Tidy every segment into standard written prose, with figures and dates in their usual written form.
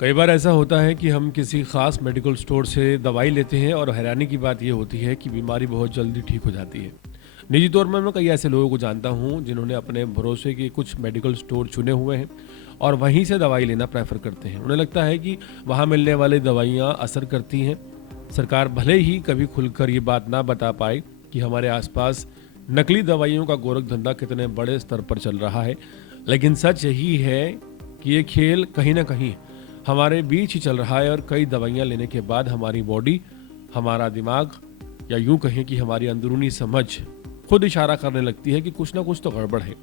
कई बार ऐसा होता है कि हम किसी ख़ास मेडिकल स्टोर से दवाई लेते हैं और हैरानी की बात ये होती है कि बीमारी बहुत जल्दी ठीक हो जाती है। निजी तौर में मैं कई ऐसे लोगों को जानता हूँ जिन्होंने अपने भरोसे के कुछ मेडिकल स्टोर चुने हुए हैं और वहीं से दवाई लेना प्रेफर करते हैं। उन्हें लगता है कि वहाँ मिलने वाली दवाइयाँ असर करती हैं। सरकार भले ही कभी खुलकर ये बात ना बता पाए कि हमारे आसपास नकली दवाइयों का गोरख धंधा कितने बड़े स्तर पर चल रहा है, लेकिन सच यही है कि ये खेल कहीं ना कहीं हमारे बीच ही चल रहा है और कई दवाइयाँ लेने के बाद हमारी बॉडी, हमारा दिमाग या यूं कहें कि हमारी अंदरूनी समझ खुद इशारा करने लगती है कि कुछ ना कुछ तो गड़बड़ है।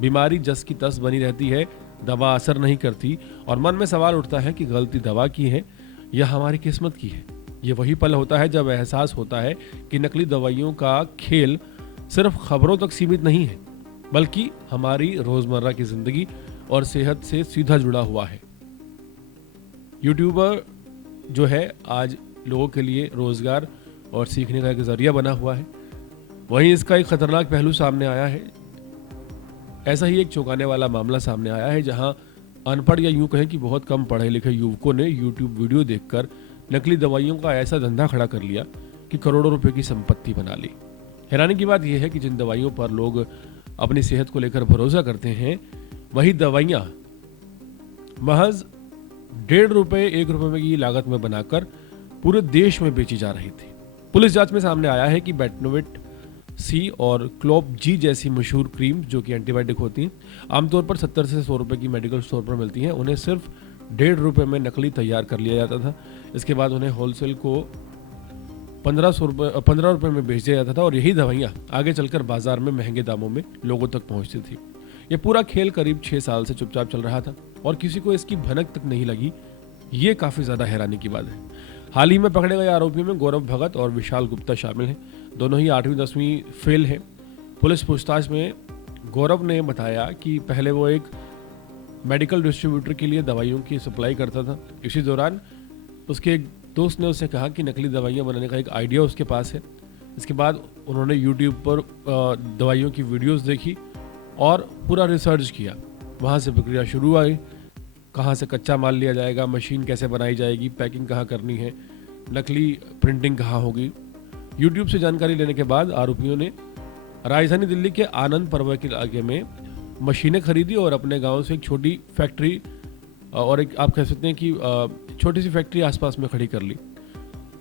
बीमारी जस की तस बनी रहती है, दवा असर नहीं करती और मन में सवाल उठता है कि गलती दवा की है या हमारी किस्मत की है। ये वही पल होता है जब एहसास होता है कि नकली दवाइयों का खेल सिर्फ खबरों तक सीमित नहीं है, बल्कि हमारी रोजमर्रा की जिंदगी और सेहत से सीधा जुड़ा हुआ है। यूट्यूबर जो है आज लोगों के लिए रोजगार और सीखने का एक जरिया बना हुआ है, वहीं इसका एक खतरनाक पहलू सामने आया है। ऐसा ही एक चौंकाने वाला मामला सामने आया है जहां अनपढ़ या यूं कहें कि बहुत कम पढ़े लिखे युवकों ने यूट्यूब वीडियो देखकर नकली दवाइयों का ऐसा धंधा खड़ा कर लिया कि करोड़ों रुपए की संपत्ति बना ली। हैरानी की बात यह है कि जिन दवाइयों पर लोग अपनी सेहत को लेकर भरोसा करते हैं, वही दवाइयाँ महज ₹1.5 1 की लागत में बनाकर पूरे देश में बेची जा रही थी। पुलिस जांच में सामने आया है कि बेटनोवेट सी और क्लोप जी जैसी मशहूर क्रीम जो कि एंटीबायोटिक होती हैं, आमतौर पर 70 से 100 रुपए की मेडिकल स्टोर पर मिलती हैं। उन्हें सिर्फ ₹1.5 में नकली तैयार कर लिया जाता था। इसके बाद उन्हें होलसेल को 15 रुपए में बेच दिया जाता था और यही दवाइयाँ आगे चलकर बाजार में महंगे दामों में लोगों तक पहुँचती थी। ये पूरा खेल करीब 6 साल से चुपचाप चल रहा था और किसी को इसकी भनक तक नहीं लगी। ये काफ़ी ज़्यादा हैरानी की बात है। हाल ही में पकड़े गए आरोपियों में गौरव भगत और विशाल गुप्ता शामिल हैं। दोनों ही 8वीं 10वीं फेल हैं। पुलिस पूछताछ में गौरव ने बताया कि पहले वो एक मेडिकल डिस्ट्रीब्यूटर के लिए दवाइयों की सप्लाई करता था। इसी दौरान उसके एक दोस्त ने उससे कहा कि नकली दवाइयाँ बनाने का एक आइडिया उसके पास है। इसके बाद उन्होंने यूट्यूब पर दवाइयों की वीडियोस देखी और पूरा रिसर्च किया। वहाँ से प्रक्रिया शुरू हुई, कहाँ से कच्चा माल लिया जाएगा, मशीन कैसे बनाई जाएगी, पैकिंग कहाँ करनी है, नकली प्रिंटिंग कहाँ होगी। यूट्यूब से जानकारी लेने के बाद आरोपियों ने राजधानी दिल्ली के आनंद पर्वत के इलाके में मशीनें खरीदी और अपने गांव से एक छोटी फैक्ट्री और एक आप कह सकते हैं कि छोटी सी फैक्ट्री आसपास में खड़ी कर ली।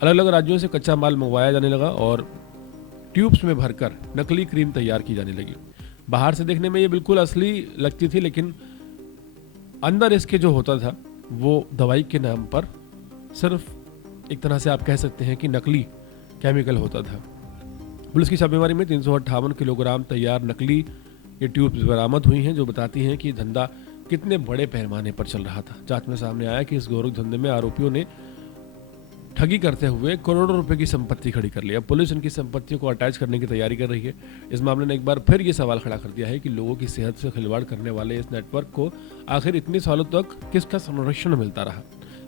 अलग अलग राज्यों से कच्चा माल मंगवाया जाने लगा और ट्यूब्स में भरकर नकली क्रीम तैयार की जाने लगी। बाहर से देखने में ये बिल्कुल असली लगती थी, लेकिन अंदर इसके जो होता था वो दवाई के नाम पर सिर्फ एक तरह से आप कह सकते हैं कि नकली केमिकल होता था। पुलिस की छापेमारी में 358 किलोग्राम तैयार नकली ये ट्यूब्स बरामद हुई हैं, जो बताती हैं कि धंधा कितने बड़े पैमाने पर चल रहा था। जांच में सामने आया कि इस गोरख धंधे में आरोपियों ने ठगी करते हुए करोड़ों रुपए की संपत्ति खड़ी कर ली। अब पुलिस इनकी संपत्तियों को अटैच करने की तैयारी कर रही है। इस मामले ने एक बार फिर ये सवाल खड़ा कर दिया है कि लोगों की सेहत से खिलवाड़ करने वाले इस नेटवर्क को आखिर इतने सालों तक किसका संरक्षण मिलता रहा।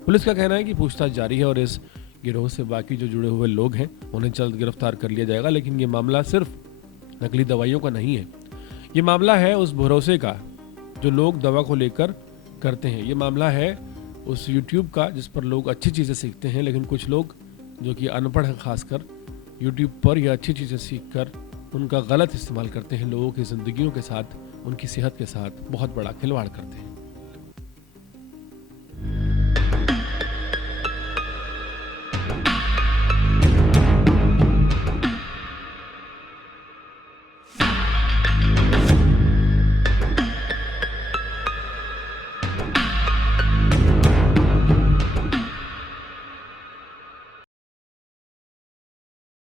पुलिस का कहना है कि पूछताछ जारी है और इस गिरोह से बाकी जो जुड़े हुए लोग हैं उन्हें जल्द गिरफ्तार कर लिया जाएगा। लेकिन ये मामला सिर्फ नकली दवाइयों का नहीं है, ये मामला है उस भरोसे का जो लोग दवा को लेकर करते हैं। ये मामला है उस यूट्यूब का जिस पर लोग अच्छी चीज़ें सीखते हैं, लेकिन कुछ लोग जो कि अनपढ़ हैं खासकर यूट्यूब पर यह अच्छी चीज़ें सीखकर उनका गलत इस्तेमाल करते हैं, लोगों की ज़िंदगियों के साथ, उनकी सेहत के साथ बहुत बड़ा खिलवाड़ करते हैं।